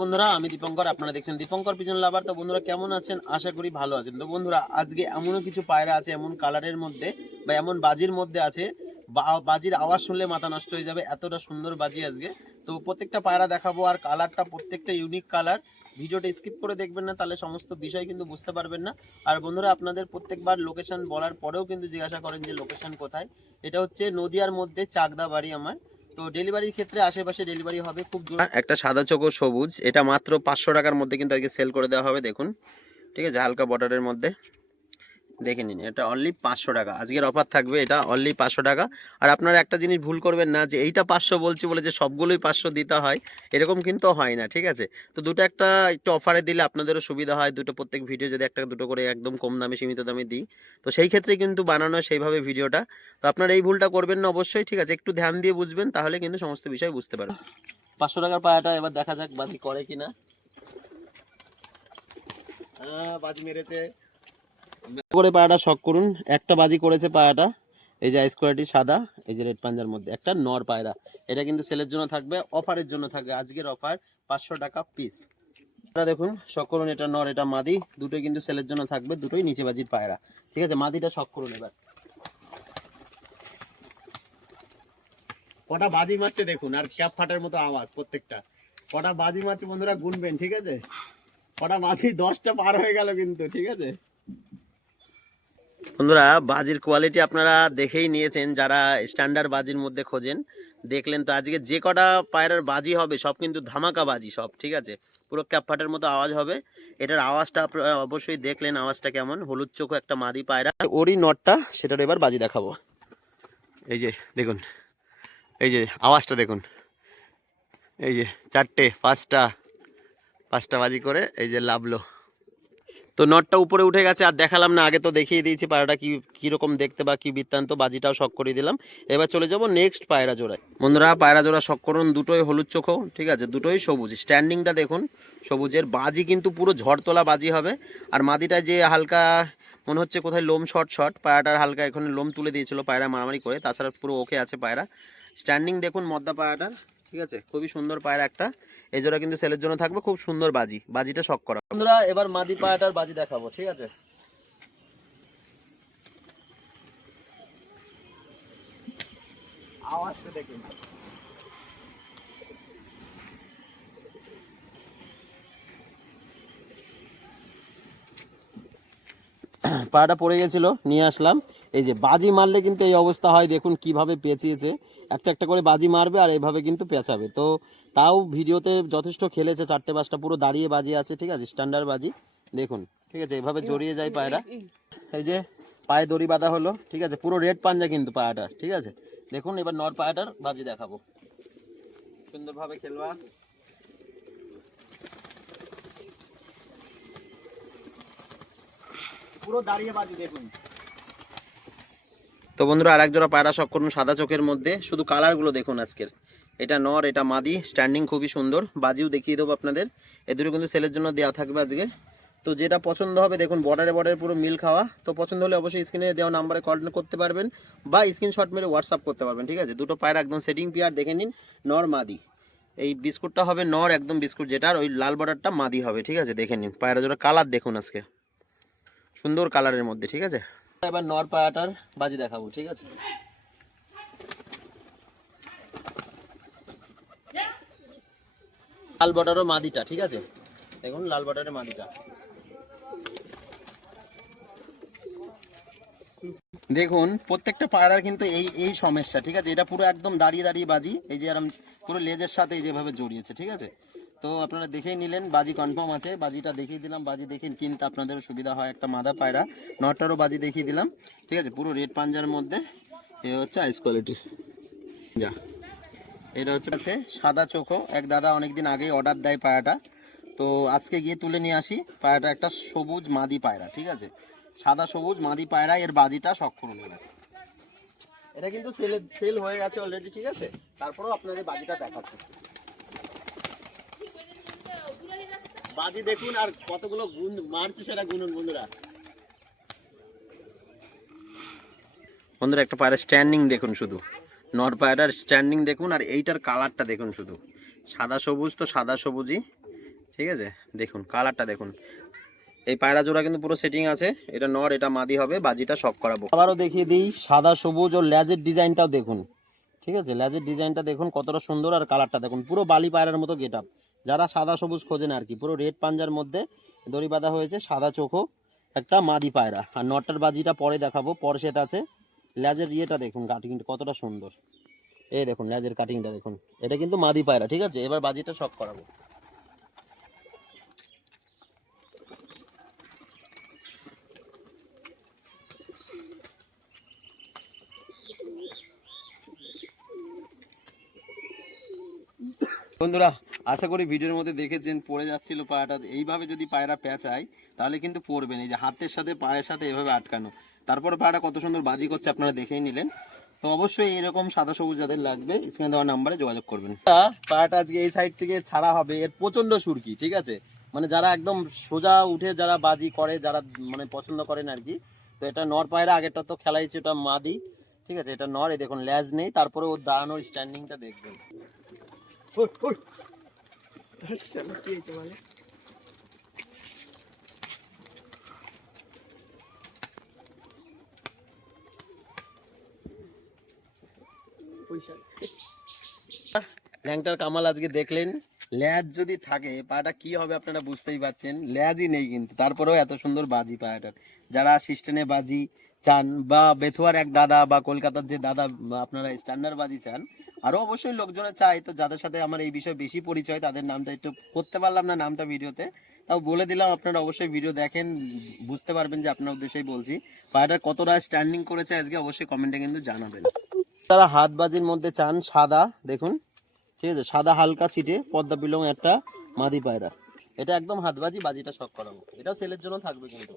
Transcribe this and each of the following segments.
বন্ধুরা আমি দীপঙ্কর, আপনারা দেখছেন দীপঙ্কর পিজন লাভার। তো বন্ধুরা কেমন আছেন? আশা করি ভালো আছেন। তো বন্ধুরা আজকে এমনও কিছু পায়রা আছে, এমন কালারের মধ্যে বা এমন বাজির মধ্যে আছে, বাজির আওয়াজ শুনলে মাথা নষ্ট হয়ে যাবে, এতটা সুন্দর বাজি আজকে। তো প্রত্যেকটা পায়রা দেখাবো, আর কালারটা প্রত্যেকটা ইউনিক কালার। ভিডিওটা স্কিপ করে দেখবেন না, তাহলে সমস্ত বিষয় কিন্তু বুঝতে পারবেন না। আর বন্ধুরা আপনাদের প্রত্যেকবার লোকেশন বলার পরেও কিন্তু জিজ্ঞাসা করেন যে লোকেশন কোথায়। এটা হচ্ছে নদিয়ার মধ্যে চাকদা বাড়ি আমার। তো ডেলিভারির ক্ষেত্রে আশেপাশে ডেলিভারি হবে খুব দূর। একটা সাদা চোখো সবুজ, এটা মাত্র 500 টাকার মধ্যে কিন্তু আজকে সেল করে দেওয়া হবে। দেখুন, ঠিক আছে, হালকা বর্ডারের মধ্যে দেখে নিন, এটা অনলি 500 টাকা আজকের অফার থাকবে, এটা অনলি 500 টাকা। আর আপনারা একটা জিনিস ভুল করবেন না, যে এইটা 500 বলছি বলে যে সবগুলোই 500 দিতে হয়, এরকম কিন্তু হয় না, ঠিক আছে। তো দুটো একটা একটু অফারে দিলে আপনাদেরও সুবিধা হয়, দুটো প্রত্যেক ভিডিও যদি একটা দুটো করে একদম কম দামে সীমিত দামে দিই, তো সেই ক্ষেত্রে কিন্তু বানানো সেইভাবে ভিডিওটা। তো আপনারা এই ভুলটা করবেন না অবশ্যই, ঠিক আছে, একটু ধ্যান দিয়ে বুঝবেন, তাহলে কিন্তু সমস্ত বিষয় বুঝতে পারবেন। 500 টাকার পায়াটা এবার দেখা যাক বাজি করে কিনা। বাজি মেরেছে করে, পায়াটা শক করুন। একটা বাজি করেছে পায়াটা, এই যে আইস কোয়ালিটি সাদা, এই যে রেড পাঞ্জার মধ্যে একটা নর পায়রা। এটা কিন্তু সেলের জন্য থাকবে, অফারের জন্য থাকবে, আজকের অফার 500 টাকা পিস। এটা দেখুন, শক করুন, এটা নর এটা মাদি, দুটোই কিন্তু সেলের জন্য থাকবে, দুটোই নিচে বাজির পায়রা, ঠিক আছে। মাদিটা শক করুন এবার, কটা বাজি মারছে দেখুন, আর ক্যাপ ফাটার মতো আওয়াজ প্রত্যেকটা। কটা বাজি মারছে বন্ধুরা গুনবেন, ঠিক আছে। কটা বাজি, 10টা পার হয়ে গেল কিন্তু, ঠিক আছে বন্ধুরা। বাজির কোয়ালিটি আপনারা দেখেই নিয়েছেন, যারা স্ট্যান্ডার্ড বাজির মধ্যে খোঁজেন। দেখলেন তো আজকে যে কটা পায়রার বাজি হবে সব কিন্তু ধামাকা বাজি সব, ঠিক আছে। পুরো ক্যাপ ফাটার মতো আওয়াজ হবে। এটার আওয়াজটা আপনারা অবশ্যই দেখলেন, আওয়াজটা কেমন। হলুদ চোখো একটা মাদি পায়রা, ওরই নটটা, সেটার এবার বাজি দেখাবো। এই যে দেখুন, এই যে আওয়াজটা দেখুন, এই যে চারটে পাঁচটা বাজি করে এই যে লাভলো। তো নটটা উপরে উঠে গেছে, আর দেখালাম না, আগে তো দেখিয়ে দিয়েছি পায়রাটা কি কীরকম দেখতে বা কি বৃত্তান্ত। বাজিটাও শক করে দিলাম। এবার চলে যাব নেক্সট পায়রা জোড়ায়। বন্ধুরা পায়রা জোড়া শক করুন, দুটোই হলুদ চোখো, ঠিক আছে, দুটোই সবুজ। স্ট্যান্ডিংটা দেখুন সবুজের, বাজি কিন্তু পুরো ঝড়তলা বাজি হবে। আর মাদিটা যে হালকা মনে হচ্ছে কোথায় লোম শর্ট, পায়রাটার হালকা এখানে লোম তুলে দিয়েছিল পায়রা মারামারি করে, তাছাড়া পুরো ওকে আছে পায়রা। স্ট্যান্ডিং দেখুন মদ্দা পায়রাটার, ঠিক আছে, খুবই সুন্দর পায়রা একটা। এই জোড়া কিন্তু সেলের জন্য থাকবে, খুব সুন্দর বাজি, বাজিটা শক করা। বন্ধুরা এবার মাদি পায়রাটার বাজি দেখাবো, ঠিক আছে। আওয়াজটা দেখুন, পায়রাটা পড়ে গেছিল, নিয়ে আসলাম। এই যে বাজি মারলে কিন্তু এই অবস্থা হয়, দেখুন কিভাবে পেঁচিয়েছে। একটা একটা করে বাজি মারবে আর এইভাবে কিন্তু পেঁচাবে। তো তাও ভিডিওতে যথেষ্ট খেলেছে, 4টে 5টা পুরো দাঁড়িয়ে বাজি আছে, ঠিক আছে, স্ট্যান্ডার্ড বাজি দেখুন, ঠিক আছে। এভাবে জড়িয়ে যায় পায়রা, এই যে পায়ে দড়ি বাঁধা হলো, ঠিক আছে, পুরো রেড পাঞ্জা কিন্তু পায়রাটার, ঠিক আছে। দেখুন এবার নর পায়রাটার বাজি দেখাবো, সুন্দরভাবে খেলবা, পুরো দাঁড়িয়ে বাজি দেখুন। তো বন্ধুরা আরেক জোড়া পায়রা শক করুন, সাদা চোখের মধ্যে, শুধু কালারগুলো দেখুন আজকের। এটা নর এটা মাদি, স্ট্যান্ডিং খুবই সুন্দর, বাজিও দেখিয়ে দেবো আপনাদের। এ দুটো কিন্তু সেলের জন্য দেওয়া থাকবে আজকে। তো যেটা পছন্দ হবে দেখুন, বর্ডারে পুরো মিল খাওয়া। তো পছন্দ হলে অবশ্যই স্ক্রিনে দেওয়া নাম্বারে কল করতে পারবেন, বা স্ক্রিনশট মেরে হোয়াটসঅ্যাপ করতে পারবেন, ঠিক আছে। দুটো পায়রা একদম সেটিং পেয়ার, দেখে নিন, নর মাদি। এই বিস্কুটটা হবে নর, একদম বিস্কুট যেটার, ওই লাল বর্ডারটা মাদি হবে, ঠিক আছে। দেখে নিন পায়রা জোড়া কালার দেখুন আজকে, সুন্দর কালারের মধ্যে, ঠিক আছে। এবার নর পায়রাটার বাজি দেখাবো, ঠিক আছে। লাল বর্ডারের মাদিটা, ঠিক আছে, দেখুন লাল বর্ডারের মাদিটা দেখুন। প্রত্যেকটা পায়রার কিন্তু এই এই সমস্যা, ঠিক আছে। এটা পুরো একদম দাঁড়িয়ে বাজি, এই যে আরাম পুরো লেজের সাথে যেভাবে জড়িয়েছে, ঠিক আছে। তো আপনারা দেখেই নিলেন, বাজি কনফার্ম আছে, বাজিটা দেখিয়ে দিলাম, বাজি দেখে কিনতে আপনাদেরও সুবিধা হয়। একটা মাদা পায়রা, নটারও বাজি দেখিয়ে দিলাম, ঠিক আছে, পুরো রেড পাঞ্জার মধ্যে। এ হচ্ছে আইস কোয়ালিটি, যা এটা হচ্ছে সাদা চোখো। এক দাদা অনেকদিন আগেই অর্ডার দেয় পায়রাটা, তো আজকে গিয়ে তুলে নিয়ে আসি। পায়রাটা একটা সবুজ মাদি পায়রা, ঠিক আছে, সাদা সবুজ মাদি পায়রা। এর বাজিটা শখ করুন এবার। এটা কিন্তু সেল হয়ে গেছে অলরেডি, ঠিক আছে। তারপরেও আপনাদের বাজিটা দেখাচ্ছি, বাজি দেখুন আর কতগুলো গুণ মারছে সেটা গুনুন বন্ধুরা। বন্ধুরা একটা পায়রা স্ট্যান্ডিং দেখুন, শুধু নর পায়রার স্ট্যান্ডিং দেখুন, আর এইটার কালারটা দেখুন শুধু, সাদা সবুজ, তো সাদা সবুজই, ঠিক আছে, দেখুন কালারটা দেখুন। এই পায়রা জোড়া কিন্তু পুরো সেটিং আছে, এটা নর এটা মাদি হবে, বাজিটা সব করাবো। আবারও দেখিয়ে দিই সাদা সবুজ ও লেজের ডিজাইনটাও দেখুন, ঠিক আছে, লেজের ডিজাইনটা দেখুন কতটা সুন্দর, আর কালারটা দেখুন পুরো বালি পায়রার মতো গেট আপ। যারা সাদা সবুজ খোঁজেন আর কি, পুরো রেড পাঞ্জার মধ্যে দড়ি বাঁধা হয়েছে, সাদা চোখো একটা মাদি পায়রা। আর নটার বাজিটা পরে দেখাবো, পর সেট আছে। লেজের ইয়েটা দেখুন, কাটিংটা কতটা সুন্দর, এই দেখুন লেজের কাটিংটা দেখুন, এটা কিন্তু মাদি পায়রা, ঠিক আছে। এবার বাজিটা সব করাবো। বন্ধুরা আশা করি ভিডিওর মধ্যে দেখেছেন পড়ে যাচ্ছিল পায়রাটা, এইভাবে যদি পায়রা পেঁচায় তাহলে কিন্তু পড়বেন, এই যে হাতের সাথে পায়ের সাথে এভাবে আটকানো, তারপরে পায়রাটা কত সুন্দর বাজি করছে আপনারা দেখেই নিলেন। তো অবশ্যই এরকম সাদা সবুজ যাদের লাগবে স্ক্রিনে দেওয়া নাম্বারে যোগাযোগ করবেন। পায়রাটা আজকে এই সাইড থেকে ছাড়া হবে, এর প্রচন্ড সুরকি, ঠিক আছে, মানে যারা একদম সোজা উঠে যারা বাজি করে, যারা মানে পছন্দ করেন আর কি। তো এটা নর পায়রা, আগেরটা তো খেলাইছে ওটা মাদি, ঠিক আছে, এটা নর। এই দেখুন ল্যাজ নেই, তারপরে ওর দাঁড়ানোর স্ট্যান্ডিংটা দেখবেন। ল্যাংটার কামাল আজকে দেখলেন, ল্যাজ যদি থাকে পাটা কি হবে আপনারা বুঝতেই পারছেন, ল্যাজই নেই কিন্তু তারপরেও এত সুন্দর বাজি পাটার। যারা সিস্টেনে বাজি চান, বা বেথুয়ার এক দাদা বা কলকাতার যে দাদা আপনারা স্ট্যান্ডার্ড বাজি চান, আরও অবশ্যই লোকজনে চাই, তো যাদের সাথে আমার এই বিষয়ে বেশি পরিচয় তাদের নামটা একটু করতে পারলাম না নামটা ভিডিওতে, তাও বলে দিলাম। আপনারা অবশ্যই ভিডিও দেখেন, বুঝতে পারবেন যে আপনার উদ্দেশ্যেই বলছি। পাটার কতটা স্ট্যান্ডিং করেছে আজকে অবশ্যই কমেন্টে কিন্তু জানাবেন। তারা হাত বাজির মধ্যে চান সাদা, দেখুন ঠিক আছে, সাদা হালকা ছিটে পদ্মা বিলং একটা মাদি পায়রা, এটা একদম হাতবাজি, বাজিটা শখ করাবো, এটাও সেলের জন্য থাকবে কিন্তু।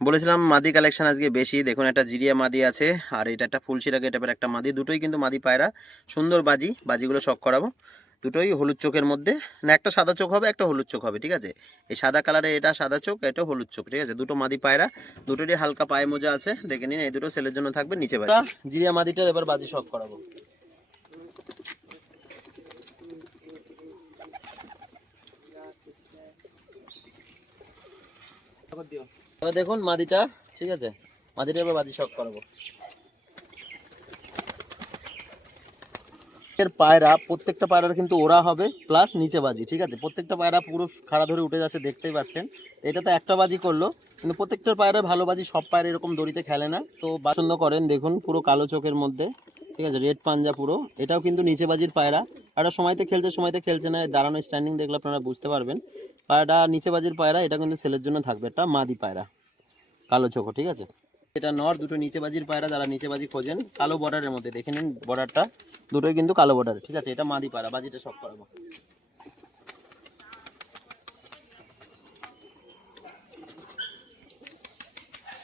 বলেছিলাম মাদি কালেকশন আজকে বেশি, দেখুন একটা জিরিয়া মাদি আছে, আর এটা একটা ফুলশিরাকে টাইপের একটা মাদি, দুটোই কিন্তু মাদি পায়রা, সুন্দর বাজি, বাজিগুলো শখ করাবো। দুটোই হলুদ চোখের মধ্যে, না একটা সাদা চোখ হবে একটা হলুদ চোখ হবে, ঠিক আছে। এই সাদা কালারে এটা সাদা চোখ, এটা হলুদ চোখ, ঠিক আছে, দুটো মাদি পায়রা, দুটোরই হালকা পায়ে মোজা আছে, দেখে নিন। এই দুটো সেলের জন্য থাকবে, নিচে বাজি। জিরিয়া মাদিটার এবার বাজি শখ করাবো। এবার দেখুন মাদিটা, ঠিক আছে, মাদিটা এবার বাজি শখ করাবো। এর পায়রা প্রত্যেকটা পায়রার কিন্তু ওরা হবে প্লাস নিচে বাজি, ঠিক আছে, প্রত্যেকটা পায়রা পুরো খাড়া ধরে উঠে যাচ্ছে দেখতেই পাচ্ছেন। এটা তো একটা বাজি করলো, কিন্তু প্রত্যেকটা পায়রা ভালো বাজি, সব পায়রা এরকম দড়িতে খেলে না, তো পছন্দ করেন দেখুন পুরো কালো চোখের মধ্যে, ঠিক আছে, রেড পাঞ্জা পুরো, এটাও কিন্তু নিচে বাজির পায়রা। এটা সময়তে খেলছে সময়তে খেলছে না, দাঁড়ানো স্ট্যান্ডিং দেখলে আপনারা বুঝতে পারবেন। পায়রাটা নিচে বাজির পায়রা, এটা কিন্তু ছেলের জন্য থাকবে, একটা মাদি পায়রা কালো চোখ, ঠিক আছে। এটা নর, দুটো নিচে বাজির পায়রা, যারা নিচে বাজি খোঁজেন কালো বর্ডারের মধ্যে দেখে নিন, বর্ডারটা দুটোই কিন্তু কালো বর্ডার, ঠিক আছে, এটা মাদি পায়রা, বাজিটা সব করাবো।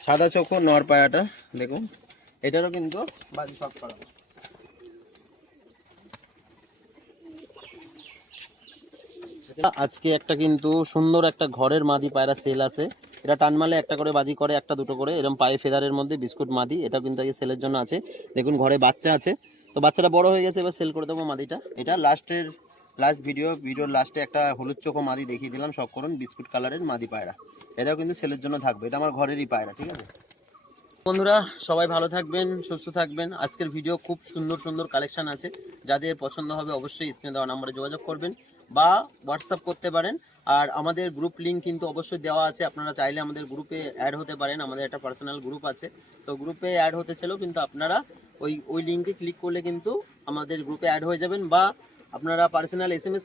সাদা চোখো নর পায়রাটা দেখুন, এটারও কিন্তু বাজি সব করাবো। আজকে একটা কিন্তু সুন্দর একটা ঘরের মাদি পায়রা সেল আছে, এটা টান মারলে একটা করে বাজি করে, একটা দুটো করে এরকম পায়ে ফেদারের মধ্যে বিস্কুট মাদি, এটা কিন্তু আগে সেলের জন্য আছে। দেখুন ঘরে বাচ্চা আছে, তো বাচ্চাটা বড় হয়ে গেছে, এবার সেল করে দেবো মাদিটা। এটা লাস্ট ভিডিওর লাস্টে একটা হলুদ চোখো মাদি দেখিয়ে দিলাম, সব করুন বিস্কুট কালারের মাদি পায়রা, এটাও কিন্তু সেলের জন্য থাকবে, এটা আমার ঘরেরই পায়রা, ঠিক আছে। বন্ধুরা সবাই ভালো থাকবেন, সুস্থ থাকবেন। আজকের ভিডিও খুব সুন্দর সুন্দর কালেকশন আছে, যাদের পছন্দ হবে অবশ্যই স্ক্রিনে দেওয়া নম্বরে যোগাযোগ করবেন বা হোয়াটসঅ্যাপ করতে পারেন। আর আমাদের গ্রুপ লিঙ্ক কিন্তু অবশ্যই দেওয়া আছে, আপনারা চাইলে আমাদের গ্রুপে অ্যাড হতে পারেন, আমাদের একটা পার্সোনাল গ্রুপ আছে, তো গ্রুপে অ্যাড হতে ছিল, কিন্তু আপনারা ওই লিঙ্কে ক্লিক করলে কিন্তু আমাদের গ্রুপে অ্যাড হয়ে যাবেন, বা আপনারা পার্সোনাল SMS